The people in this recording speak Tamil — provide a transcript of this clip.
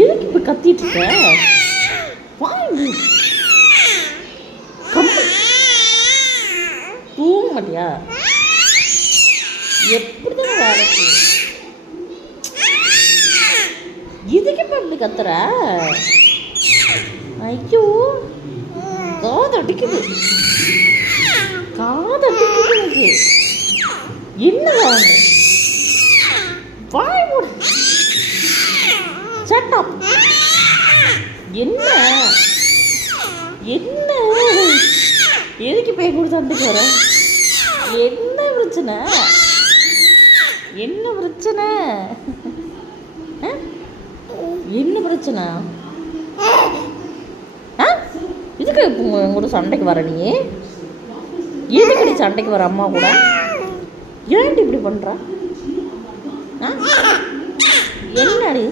எதுக்கு இப்போ கத்திட்டு இருக்க? வாங்க தூங்க மாட்டியா? எப்படிதான் வேலைக்கு இதுக்கு இப்போ இப்படி கத்துற? ஐயோ காதடிக்குது எனக்கு. என்ன வாங்க வாய் மூடு. Shut up. என்ன என்ன எதுக்கு போய் கூட சண்டைக்கு வர? என்ன பிரச்சனை? என்ன பிரச்சனை? என்ன பிரச்சனை? இதுக்கு கூட சண்டைக்கு வர? நீ எதுக்கு நீ சண்டைக்கு வர அம்மா கூட? ஏன்டி இப்படி பண்ற? என்னடி